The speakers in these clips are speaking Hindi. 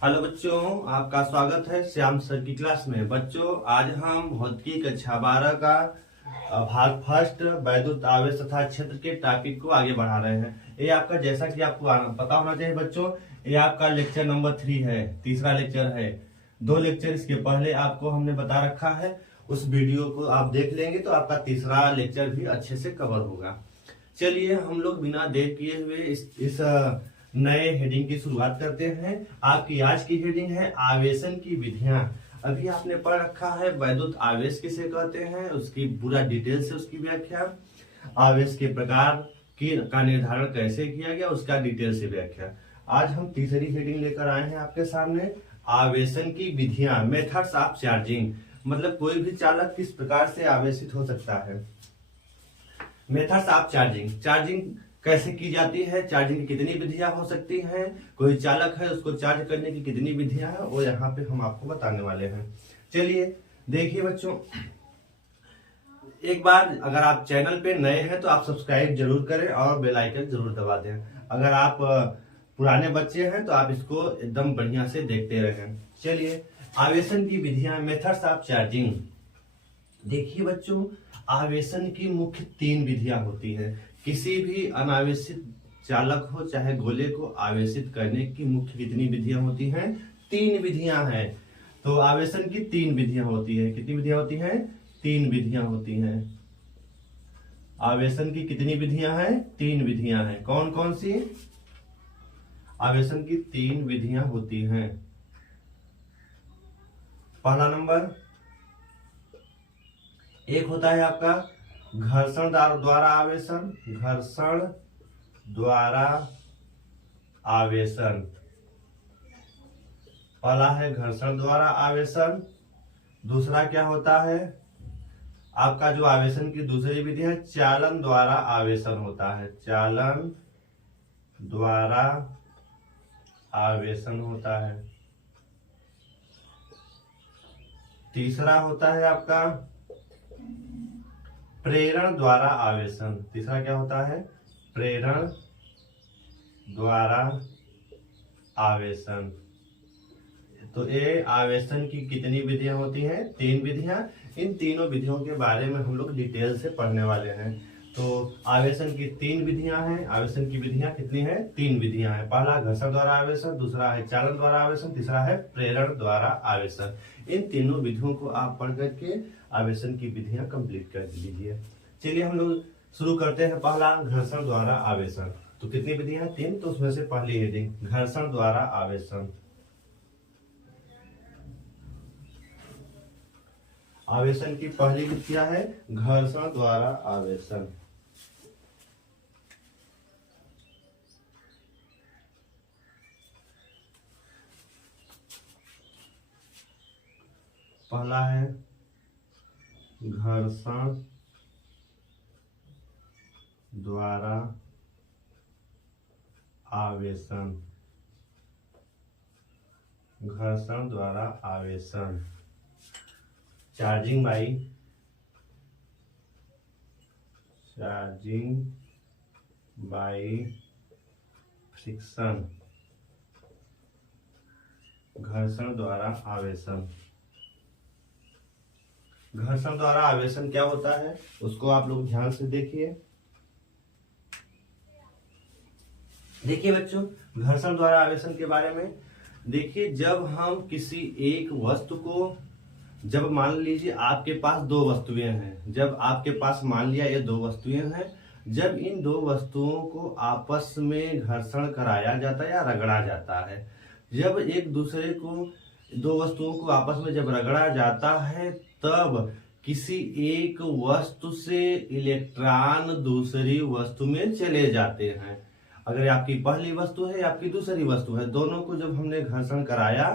हेलो बच्चों, आपका स्वागत है श्याम सर की क्लास में। बच्चों, आज हम भौतिकी कक्षा 12 का भाग फर्स्ट वैद्युत आवेश तथा क्षेत्र के टॉपिक को आगे बढ़ा रहे हैं। ये आपका, जैसा कि आपको पता होना चाहिए बच्चों, ये आपका लेक्चर नंबर 3 है, तीसरा लेक्चर है। 2 लेक्चर इसके पहले आपको हमने बता रखा है, उस वीडियो को आप देख लेंगे तो आपका तीसरा लेक्चर भी अच्छे से कवर होगा। चलिए हम लोग बिना देर किए हुए इस नए हेडिंग की शुरुआत करते हैं। आपकी आज की हेडिंग है आवेशन की विधियां। अभी आपने पढ़ रखा है वैद्युत आवेश किसे कहते हैं, उसकी पूरा डिटेल से उसकी व्याख्या, आवेश के प्रकार का निर्धारण कैसे किया गया उसका डिटेल से व्याख्या। आज हम तीसरी हेडिंग लेकर आए हैं आपके सामने, आवेशन की विधियां, मेथड्स ऑफ चार्जिंग। मतलब कोई भी चालक किस प्रकार से आवेशित हो सकता है। मेथड्स ऑफ चार्जिंग, चार्जिंग कैसे की जाती है, चार्जिंग की कितनी विधियां हो सकती हैं, कोई चालक है उसको चार्ज करने की कितनी विधियां हैं, वो यहाँ पे हम आपको बताने वाले हैं। चलिए देखिए बच्चों, एक बार अगर आप चैनल पे नए हैं तो आप सब्सक्राइब जरूर करें और बेल आइकन जरूर दबा दें। अगर आप पुराने बच्चे हैं तो आप इसको एकदम बढ़िया से देखते रहें। चलिए, आवेशन की विधियां, मेथड्स ऑफ चार्जिंग। देखिए बच्चों, आवेशन की मुख्य 3 विधियां होती हैं। किसी भी अनावेशित चालक हो चाहे गोले को आवेशित करने की मुख्य कितनी विधियां होती हैं? 3 विधियां हैं। तो आवेशन की 3 विधियां होती है। कितनी विधियां होती हैं? 3 विधियां होती हैं। आवेशन की कितनी विधियां हैं? 3 विधियां हैं। कौन कौन सी? आवेशन की 3 विधियां होती हैं। पहला नंबर, एक होता है आपका घर्षण द्वारा आवेशन, घर्षण द्वारा आवेशन। पहला है घर्षण द्वारा आवेशन। दूसरा क्या होता है आपका, जो आवेशन की दूसरी विधि है, चालन द्वारा आवेशन होता है, चालन द्वारा आवेशन होता है। तीसरा होता है आपका प्रेरण द्वारा आवेशन। तीसरा क्या होता है? प्रेरण द्वारा आवेशन। तो ये आवेशन की कितनी विधियां होती हैं? 3 विधियां। इन तीनों विधियों के बारे में हम लोग डिटेल से पढ़ने वाले हैं। तो आवेशन की 3 विधियां हैं। आवेशन की विधियां कितनी हैं? 3 विधियां हैं। पहला घर्षण द्वारा आवेशन, दूसरा है चालन द्वारा आवेशन, तीसरा है प्रेरण द्वारा आवेशन। इन तीनों विधियों को आप पढ़ करके आवेशन की विधियां कंप्लीट कर लीजिए। चलिए हम लोग शुरू करते हैं। पहला घर्षण द्वारा आवेशन। तो कितनी विधियां हैं? 3। तो उसमें से पहली हेडिंग घर्षण द्वारा आवेशन। आवेशन की पहली विधि क्या है? घर्षण द्वारा आवेशन। पहला है घर्षण द्वारा आवेशन, घर्षण द्वारा आवेशन। चार्जिंग बाई फ्रिक्शन, घर्षण द्वारा आवेशन। घर्षण द्वारा आवेशन क्या होता है उसको आप लोग ध्यान से देखिए। देखिए बच्चों, घर्षण द्वारा आवेशन के बारे में देखिए। जब हम किसी एक वस्तु को, जब मान लीजिए आपके पास 2 वस्तुएं हैं, जब आपके पास मान लिया ये 2 वस्तुएं हैं, जब इन 2 वस्तुओं को आपस में घर्षण कराया जाता है या रगड़ा जाता है, जब एक दूसरे को, 2 वस्तुओं को आपस में जब रगड़ा जाता है, तब किसी एक वस्तु से इलेक्ट्रॉन दूसरी वस्तु में चले जाते हैं। अगर आपकी पहली वस्तु है या आपकी दूसरी वस्तु है, दोनों को जब हमने घर्षण कराया,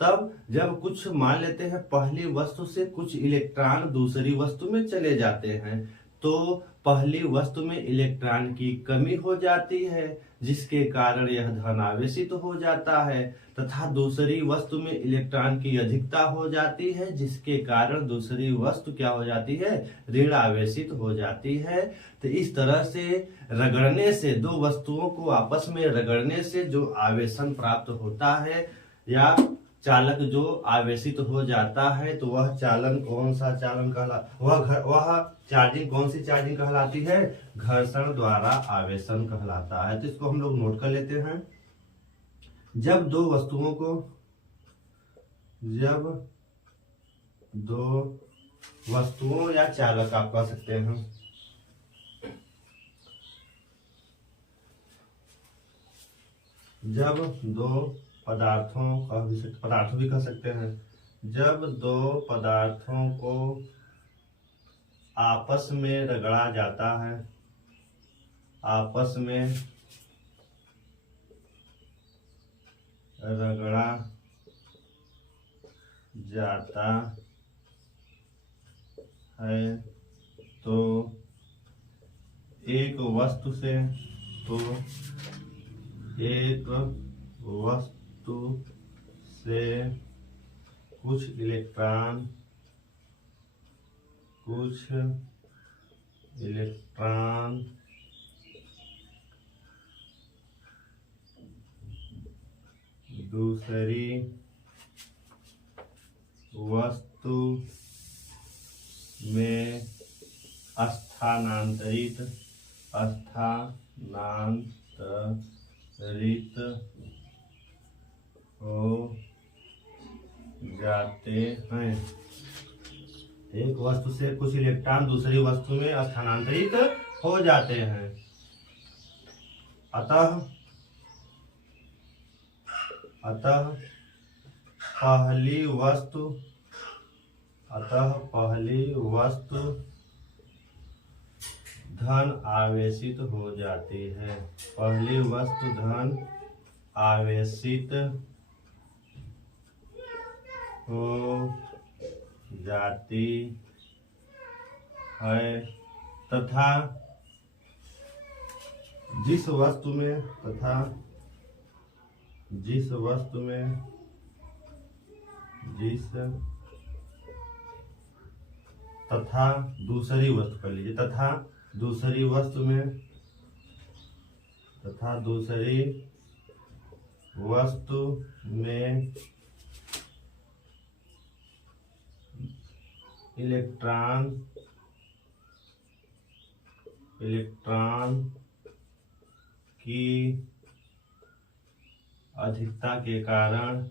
तब जब कुछ मान लेते हैं पहली वस्तु से कुछ इलेक्ट्रॉन दूसरी वस्तु में चले जाते हैं, तो पहली वस्तु में इलेक्ट्रॉन की कमी हो जाती है, जिसके कारण यह धनावेशित हो जाता है, तथा दूसरी वस्तु में इलेक्ट्रॉन की अधिकता हो जाती है, जिसके कारण दूसरी वस्तु क्या हो जाती है? ऋण आवेशित हो जाती है। तो इस तरह से रगड़ने से, 2 वस्तुओं को आपस में रगड़ने से जो आवेशन प्राप्त होता है, या चालक जो आवेशित हो जाता है तो वह चालन कौन सा चालन वह चार्जिंग कौन सी चार्जिंग कहलाती है? घर्षण द्वारा आवेशन कहलाता है। तो इसको हम लोग नोट कर लेते हैं। जब दो वस्तुओं या चालक आप कह सकते हैं, जब दो पदार्थों भी कह सकते हैं, जब दो पदार्थों को आपस में रगड़ा जाता है, आपस में रगड़ा जाता है तो एक वस्तु से कुछ इलेक्ट्रॉन दूसरी वस्तु में स्थानांतरित हो जाते हैं। एक वस्तु से कुछ इलेक्ट्रॉन दूसरी वस्तु में स्थानांतरित हो जाते हैं। अतः पहली वस्तु धन आवेशित हो जाती है। पहली वस्तु धन आवेशित हो जाती है तथा जिस वस्तु में तथा दूसरी वस्तु कर लीजिए, तथा दूसरी वस्तु में इलेक्ट्रॉन की अधिकता के कारण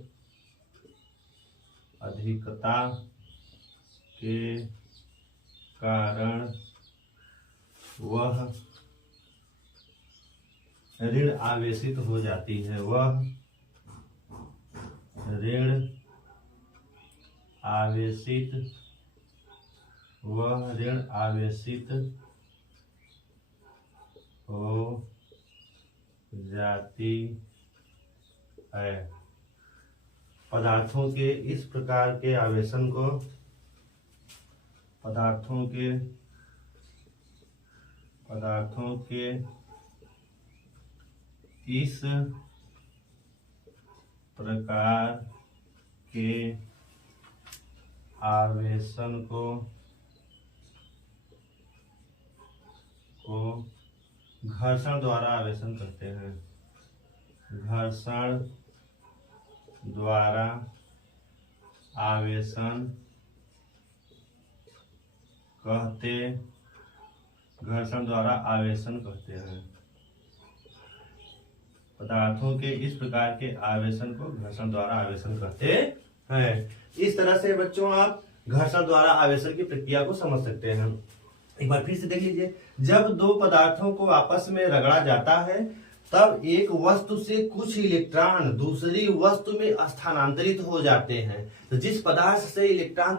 वह ऋण आवेशित हो जाती है। वह ऋण आवेशित हो जाती है। पदार्थों के इस प्रकार के आवेशन को पदार्थों के इस प्रकार के आवेशन को घर्षण द्वारा आवेशन कहते हैं। घर्षण द्वारा आवेशन कहते हैं। पदार्थों के इस प्रकार के आवेशन को घर्षण द्वारा आवेशन कहते हैं। इस तरह से बच्चों आप घर्षण द्वारा आवेशन की प्रक्रिया को समझ सकते हैं। एक बार फिर से देख लीजिए, जब दो पदार्थों को आपस में रगड़ा जाता है तब एक वस्तु से कुछ इलेक्ट्रॉन दूसरी वस्तु में स्थानांतरित हो जाते हैं। तो जिस पदार्थ से इलेक्ट्रॉन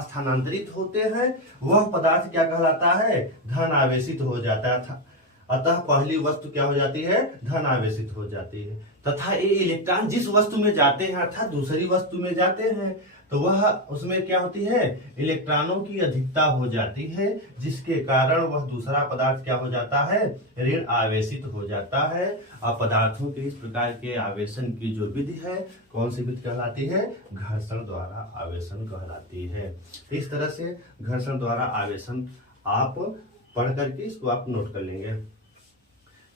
स्थानांतरित होते हैं वह पदार्थ क्या कहलाता है? धन आवेशित हो जाता है। अतः पहली वस्तु क्या हो जाती है? धन आवेशित हो जाती है। तथा ये इलेक्ट्रॉन जिस वस्तु में जाते हैं अर्थात दूसरी वस्तु में जाते हैं तो वह उसमें क्या होती है? इलेक्ट्रॉनों की अधिकता हो जाती है, जिसके कारण वह दूसरा पदार्थ क्या हो जाता है? ऋण आवेशित हो जाता है। अब पदार्थों के इस प्रकार के आवेशन की जो विधि है कौन सी विधि कहलाती है? घर्षण द्वारा आवेशन कहलाती है। इस तरह से घर्षण द्वारा आवेशन आप पढ़ करके इसको आप नोट कर लेंगे।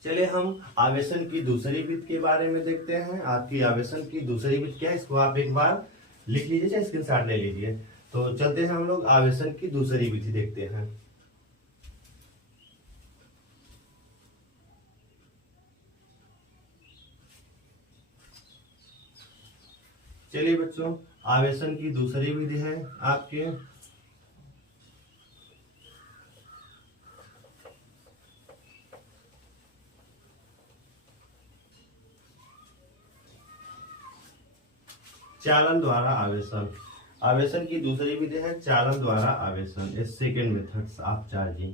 चलिए हम आवेशन की दूसरी विधि के बारे में देखते हैं। आपकी आवेशन की दूसरी विधि क्या है, इसको आप एक बार लिख लीजिए, चाहे स्क्रीनशॉट ले लीजिए। तो चलते हैं हम लोग आवेशन की दूसरी विधि देखते हैं। चलिए बच्चों, आवेशन की दूसरी विधि है आपके चालन द्वारा आवेशन। आवेशन की दूसरी विधि है चालन द्वारा आवेशन। ए सेकेंड मेथड्स ऑफ चार्जिंग।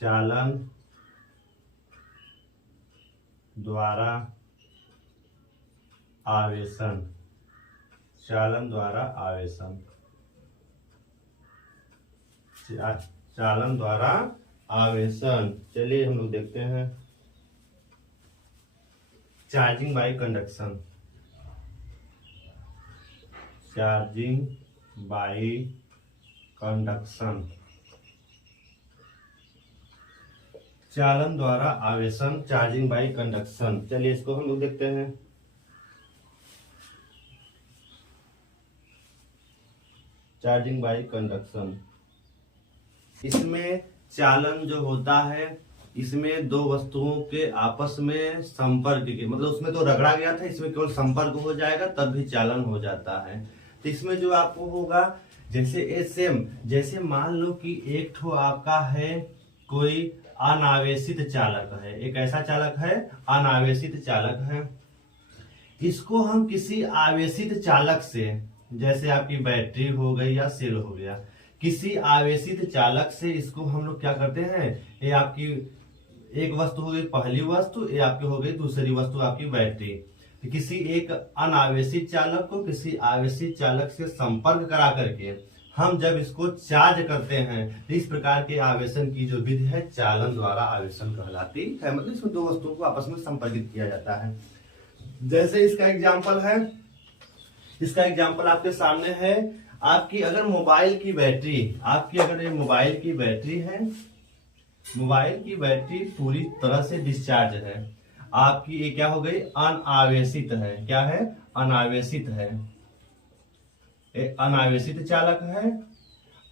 चालन द्वारा आवेशन। चालन द्वारा आवेशन। चालन द्वारा आवेशन। चलिए हम लोग देखते हैं charging by conduction. Charging by conduction. चालन द्वारा आवेशन, चार्जिंग बाय कंडक्शन। चलिए इसको हम लोग देखते हैं। चार्जिंग बाय कंडक्शन, इसमें चालन जो होता है, इसमें दो वस्तुओं के आपस में संपर्क के, मतलब उसमें तो रगड़ा गया था, इसमें केवल संपर्क हो जाएगा तब भी चालन हो जाता है। तो इसमें जो आपको होगा, जैसे मान लो कि एक ठो आपका है कोई अनावेशित चालक है, एक ऐसा चालक है अनावेशित चालक है। इसको हम किसी आवेशित चालक से, जैसे आपकी बैटरी हो गई या सेल हो गया, किसी आवेशित चालक से इसको हम लोग क्या करते हैं, ये आपकी एक वस्तु हो गई पहली वस्तु, ये आपकी हो गई दूसरी वस्तु आपकी बैटरी। तो किसी एक अनावेशित चालक को किसी आवेशित चालक से संपर्क करा करके हम जब इसको चार्ज करते हैं, तो इस प्रकार के आवेशन की जो विधि है चालन द्वारा आवेशन कहलाती है। मतलब इसमें दो वस्तुओं को आपस में संपर्कित किया जाता है। जैसे इसका एग्जाम्पल है, इसका एग्जाम्पल आपके सामने है। आपकी अगर मोबाइल की बैटरी, आपकी अगर ये मोबाइल की बैटरी है, मोबाइल की बैटरी पूरी तरह से डिस्चार्ज है, आपकी ये क्या हो गई, अनावेशित है। क्या है, अनावेशित है, अनावेशित चालक है।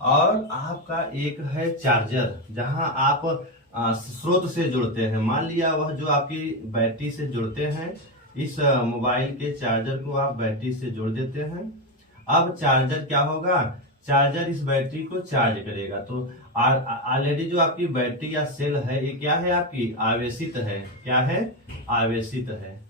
और आपका एक है चार्जर, जहां आप स्रोत से जुड़ते हैं। मान लिया वह जो आपकी बैटरी से जुड़ते हैं, इस मोबाइल के चार्जर को आप बैटरी से जोड़ देते हैं। अब चार्जर क्या होगा, चार्जर इस बैटरी को चार्ज करेगा। तो ऑलरेडी जो आपकी बैटरी या सेल है, ये क्या है, आपकी आवेशित है। क्या है, आवेशित है।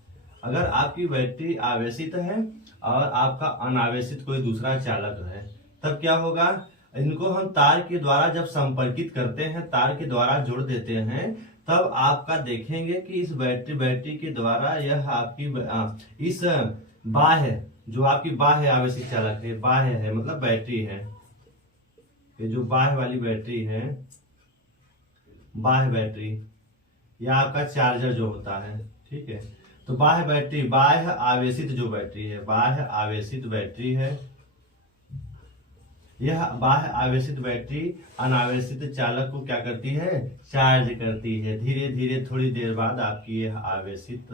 अगर आपकी बैटरी आवेशित है और आपका अनावेशित कोई दूसरा चालक है, तब क्या होगा, इनको हम तार के द्वारा जब संपर्कित करते हैं, तार के द्वारा जोड़ देते हैं, तब आपका देखेंगे कि इस बैटरी के द्वारा यह आपकी इस बाह्य, जो आपकी बाह्य आवेशित चालक है, बाह्य है मतलब बैटरी है, ये जो बाह्य वाली बैटरी है, बाह्य बैटरी या आपका चार्जर जो होता है, ठीक है। तो बाह्य बैटरी, बाह्य आवेशित जो बैटरी है, बाह्य आवेशित बैटरी है, यह बाह्य आवेशित बैटरी अनावेशित चालक को क्या करती है, चार्ज करती है। धीरे धीरे थोड़ी देर बाद आपकी यह आवेशित,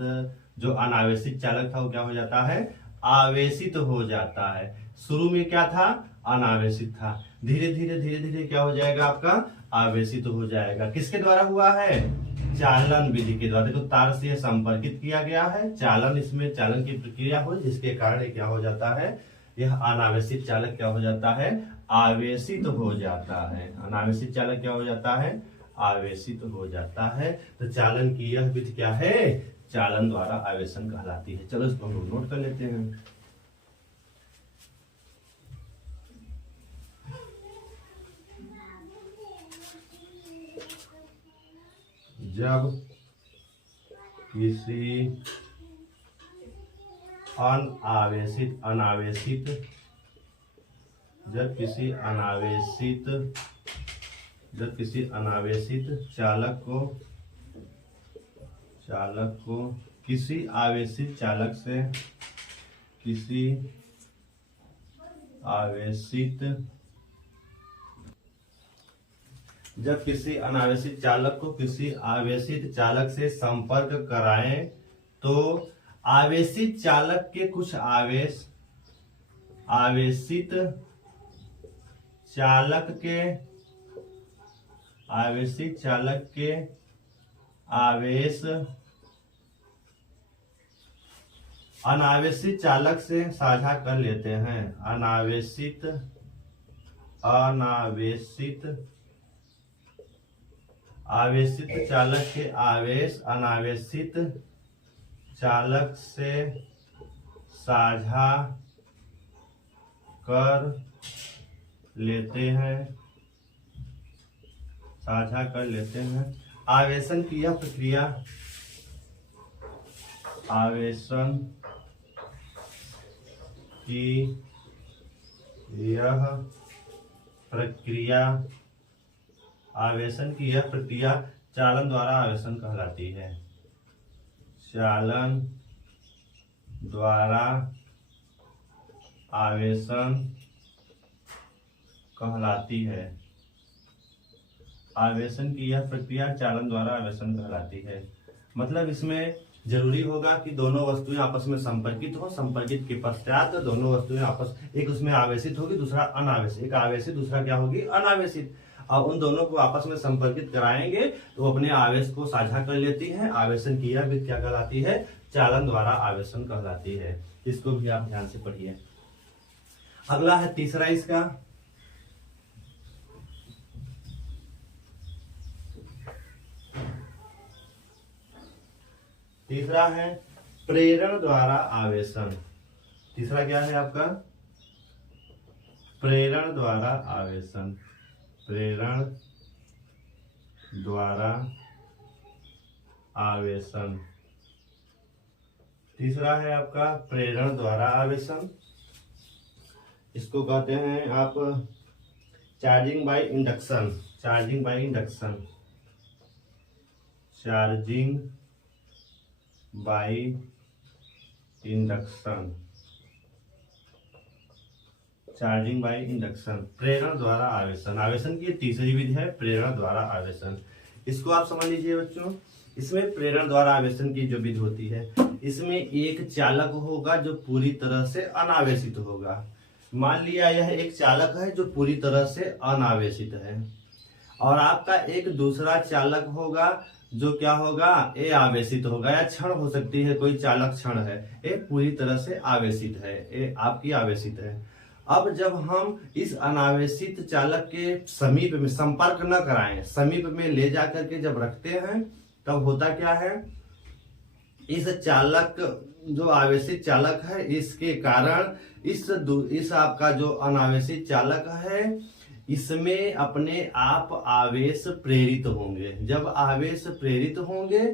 जो अनावेशित चालक था वो क्या हो जाता है, आवेशित हो जाता है। शुरू में क्या था, अनावेशित था, धीरे धीरे क्या हो जाएगा, आपका आवेशित हो जाएगा। किसके द्वारा हुआ है, चालन विधि के द्वारा। देखो तार से संपर्कित किया गया है, चालन, इसमें चालन की प्रक्रिया हुई, जिसके कारण क्या हो जाता है, यह अनावेशित चालक क्या हो जाता है, आवेशित हो जाता है। अनावेशित चालक क्या हो जाता है, आवेशित हो जाता है। तो चालन की यह विधि क्या है, चालन द्वारा आवेशन कहलाती है। चलो इसको हम लोग नोट कर लेते हैं। जब किसी जब किसी अनावेशित चालक को किसी आवेशित चालक से किसी आवेशित जब किसी अनावेशित चालक को किसी आवेशित चालक से संपर्क कराएं तो आवेशित चालक के कुछ आवेश आवेशित चालक के आवेश अनावेशित चालक से साझा कर लेते हैं। अनावेशित चालक के आवेश अनावेशित चालक से साझा कर लेते हैं। आवेशन की यह प्रक्रिया चालन द्वारा आवेशन कहलाती है। चालन द्वारा आवेशन कहलाती है। आवेशन की यह प्रक्रिया चालन द्वारा आवेशन कहलाती है। मतलब इसमें जरूरी होगा कि दोनों वस्तुएं आपस में संपर्कित हो। संपर्कित के पश्चात दोनों वस्तुएं एक उसमें आवेशित होगी, दूसरा अनावेशित। एक आवेशित, दूसरा क्या होगी? अनावेशित। अब उन दोनों को आपस में संपर्कित कराएंगे तो अपने आवेश को साझा कर लेती है। आवेशन की यह विधि क्या कहलाती है? चालन द्वारा आवेशन कहलाती है। इसको भी आप ध्यान से पढ़िए। अगला है तीसरा इसका, तीसरा है प्रेरण द्वारा आवेशन। तीसरा क्या है आपका? प्रेरण द्वारा आवेशन। प्रेरण द्वारा आवेशन। तीसरा है आपका प्रेरण द्वारा आवेशन। इसको कहते हैं आप charging by induction. Charging by induction. Charging by induction. Charging by induction, प्रेरण द्वारा आवेशन। आवेशन की तीसरी विधि है प्रेरण द्वारा आवेशन। इसको आप समझ लीजिए बच्चों। इसमें प्रेरण द्वारा आवेशन की जो विधि होती है, इसमें एक चालक होगा जो पूरी तरह से अनावेशित होगा। मान लिया यह एक चालक है जो पूरी तरह से अनावेशित है, और आपका एक दूसरा चालक होगा जो क्या होगा? ये आवेशित होगा, या क्षण हो सकती है, कोई चालक क्षण है, ये पूरी तरह से आवेशित है, ये आपकी आवेशित है। अब जब हम इस अनावेशित चालक के समीप में संपर्क न कराएं, समीप में ले जाकर के जब रखते हैं, तब होता क्या है? इस चालक जो आवेशित चालक है, इसके कारण इस आपका जो अनावेशित चालक है, इसमें अपने आप आवेश प्रेरित होंगे। जब आवेश प्रेरित होंगे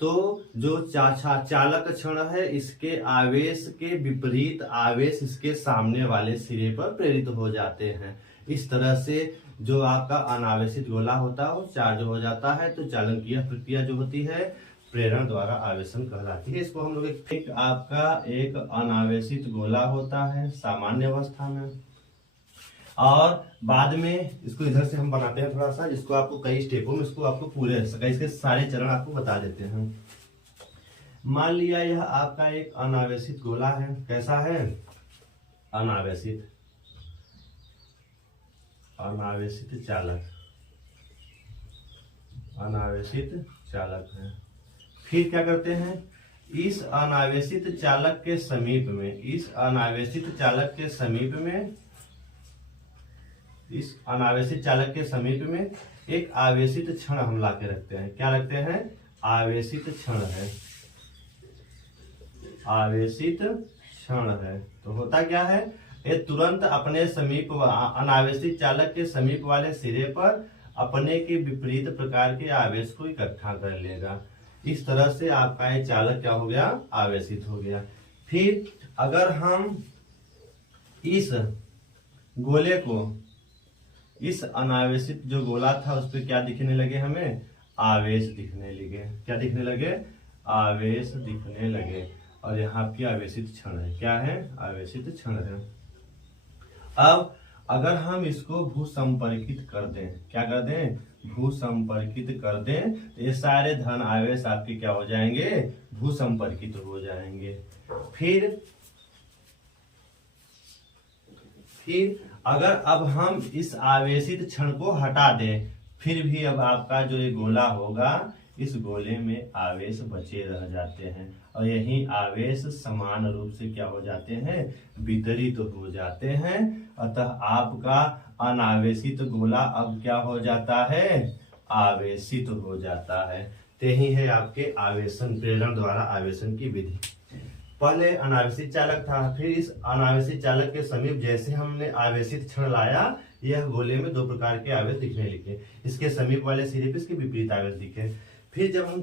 तो जो चालक क्षण है, इसके आवेश के विपरीत आवेश इसके सामने वाले सिरे पर प्रेरित हो जाते हैं। इस तरह से जो आपका अनावेशित गोला होता है वो चार्ज हो जाता है। तो चालन की यह प्रक्रिया जो होती है प्रेरण द्वारा आवेशन कहलाती है। इसको हम लोग एक आपका एक अनावेशित गोला होता है सामान्य अवस्था में, और बाद में इसको इधर से हम बनाते हैं थोड़ा सा, इसको आपको कई स्टेपों में इसको आपको पूरे इसके सारे चरण आपको बता देते हैं। मान लिया यह आपका एक अनावेशित गोला है। कैसा है? अनावेशित चालक, अनावेशित चालक है। फिर क्या करते हैं? इस अनावेशित चालक के समीप में, इस अनावेशित चालक के समीप में, इस अनावेशित चालक के समीप में एक आवेशित क्षण हम ला के रखते हैं। क्या रखते हैं? आवेशित क्षण है, आवेशित क्षण है। तो होता क्या है? ये तुरंत अपने समीप अनावेशित चालक के समीप वाले सिरे पर अपने के विपरीत प्रकार के आवेश को इकट्ठा कर लेगा। इस तरह से आपका ये चालक क्या हो गया? आवेशित हो गया। फिर अगर हम इस गोले को, इस अनावेशित जो गोला था उस पर क्या दिखने लगे? हमें आवेश दिखने लगे। क्या दिखने लगे? आवेश दिखने लगे। और यहाँ की आवेशित क्षण है। क्या है? आवेशित क्षण है। अब अगर हम इसको भूसंपर्कित कर दें, क्या कर दें, भूसंपर्कित कर दें, तो ये सारे धन आवेश आपके क्या हो जाएंगे, भूसंपर्कित हो जाएंगे। फिर अगर अब हम इस आवेशित क्षण को हटा दें, फिर भी अब आपका जो ये गोला होगा, इस गोले में आवेश बचे रह जाते हैं और यही आवेश समान रूप से क्या हो जाते हैं, वितरित हो जाते हैं। अतः आपका अनावेशित गोला अब क्या हो जाता है, आवेशित हो जाता है। यही है आपके आवेशन, प्रेरण द्वारा आवेशन की विधि। पहले अनावेशित चालक था, फिर इस अनावेशित चालक के समीप जैसे हमने आवेशित क्षण लाया, यह गोले में दो प्रकार के आवेश दिखने लगे। इसके समीप वाले सिरे पे इसके विपरीत आवेश दिखे। फिर जब हम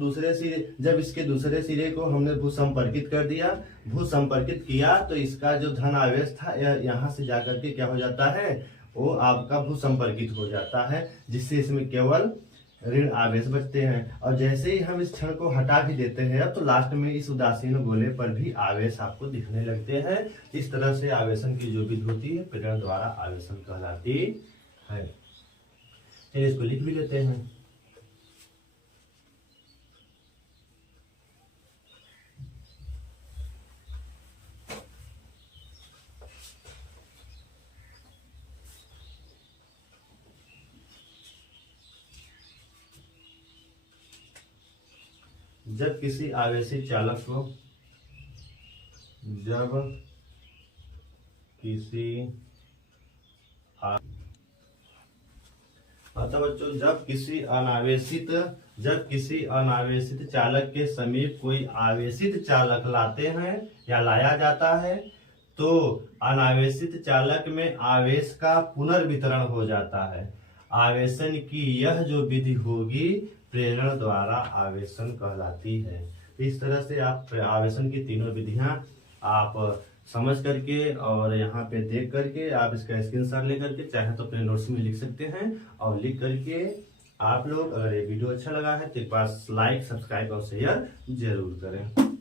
जब इसके दूसरे सिरे को हमने भूसंपर्कित कर दिया, भूसंपर्कित किया, तो इसका जो धन आवेश था यहाँ से जाकर के क्या हो जाता है, वो आपका भूसंपर्कित हो जाता है, जिससे इसमें केवल ऋण आवेश बचते हैं। और जैसे ही हम इस क्षण को हटा भी देते हैं, तो लास्ट में इस उदासीन गोले पर भी आवेश आपको दिखने लगते हैं। इस तरह से आवेशन की जो विधि होती है, प्रेरण द्वारा आवेशन कहलाती है। चलिए इसको लिख भी लेते हैं। जब किसी आवेशित चालक को बच्चों जब किसी अनावेशित चालक के समीप कोई आवेशित चालक लाते हैं या लाया जाता है, तो अनावेशित चालक में आवेश का पुनर्वितरण हो जाता है। आवेशन की यह जो विधि होगी, प्रेरण द्वारा आवेशन कहलाती है। इस तरह से आप आवेशन की तीनों विधियां आप समझ करके और यहाँ पे देख करके आप इसका स्क्रीनशॉट लेकर के चाहे तो अपने नोट्स में लिख सकते हैं। और लिख करके आप लोग, अगर ये वीडियो अच्छा लगा है तो एक बार लाइक, सब्सक्राइब और शेयर जरूर करें।